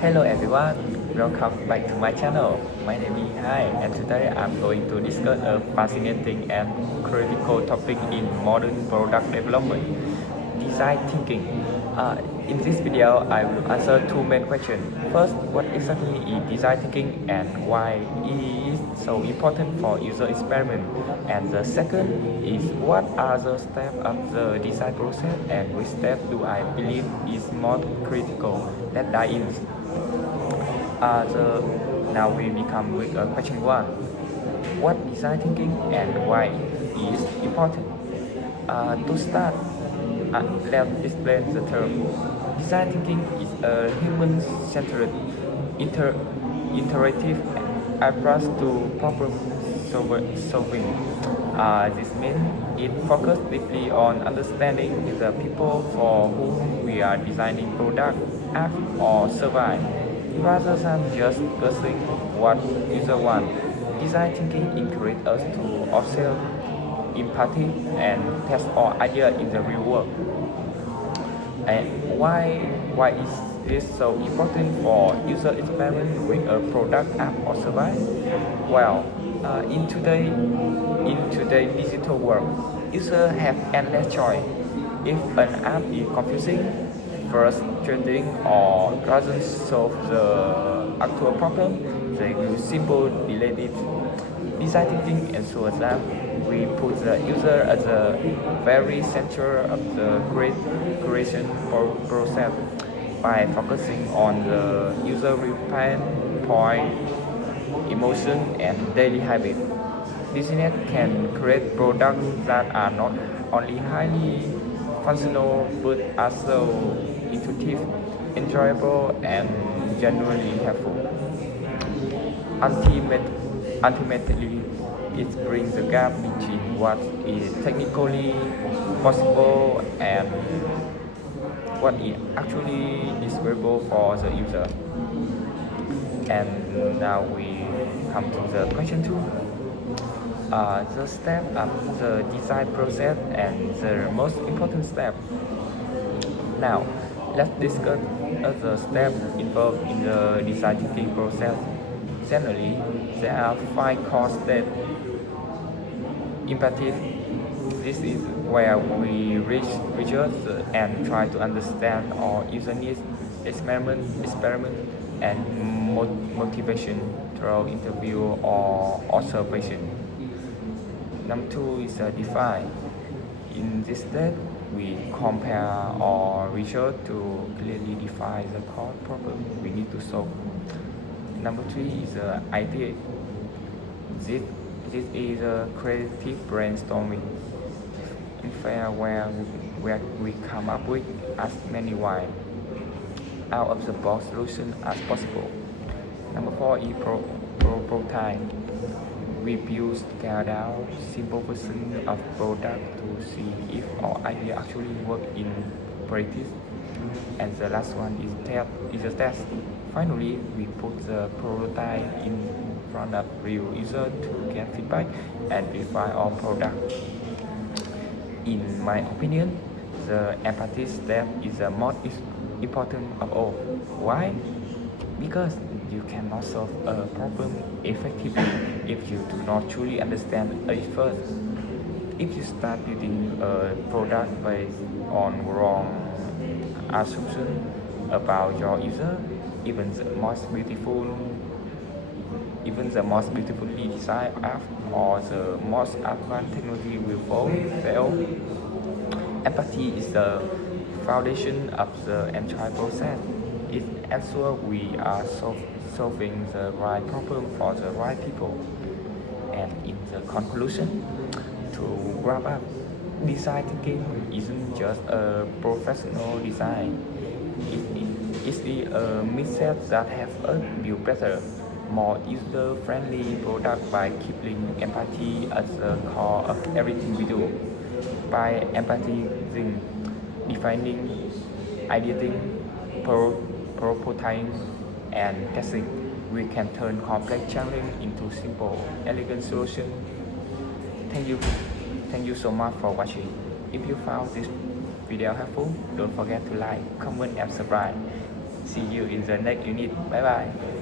Hello everyone, welcome back to my channel. My name is Hai and today I'm going to discuss a fascinating and critical topic in modern product development, design thinking. In this video, I will answer two main questions. First, what exactly is design thinking and why it is so important for user experiment? And the second is what are the steps of the design process and which step do I believe is more critical? Let's dive in. Now we become with question one. What design thinking and why is important? To start, let's explain the term. Design thinking is a human-centered, interactive approach to problem solving. This means it focuses deeply on understanding the people for whom we are designing product, app, or service, rather than just guessing what user want. Design thinking encourages us to observe, empathy, and test our idea in the real world. And why is this so important for user experiment with a product, app, or service? Well, in today digital world, users have endless choice. If an app is confusing, frustrating, or doesn't solve the actual problem, they will simply delete it. Design thinking ensures that we put the user at the very center of the creation process by focusing on the user real pain point, emotion, and daily habit. Designers can create products that are not only highly functional but also intuitive, enjoyable, and genuinely helpful. Ultimate, Ultimately, it brings the gap between what is technically possible and what is actually desirable for the user. And now we come to the question two. The step of the design process and the most important step. Now, let's discuss the steps involved in the design thinking process. Generally, there are five core steps. Empathy. This is where we research and try to understand our user needs, experiment, and motivation through interview or observation. Number two is define. In this step, we compare our research to clearly define the core problem we need to solve. Number three is idea. This, this is a creative brainstorming affair where we come up with as many wide out of the box solutions as possible. Number four is prototype. We build scaled down simple version of product to see if our idea actually work in practice. And the last one is a test. Finally, we put the prototype in front of real user to get feedback and refine our product. In my opinion, the empathy step is the most important of all. Why? Because you cannot solve a problem effectively if you do not truly understand it first. If you start building a product based on wrong assumption about your user, even the most beautiful even the most beautifully designed app or the most advanced technology will fail. Empathy is the foundation of the entire process. It ensures we are solving the right problem for the right people. And in the conclusion, to wrap up, design thinking isn't just a professional design. It's a mindset that helps us build better, more user-friendly product by keeping empathy at the core of everything we do. By empathizing, defining, ideating, prototyping, and testing, we can turn complex challenges into simple, elegant solutions. Thank you. Thank you so much for watching. If you found this video helpful, don't forget to like, comment, and subscribe. See you in the next unit. Bye bye.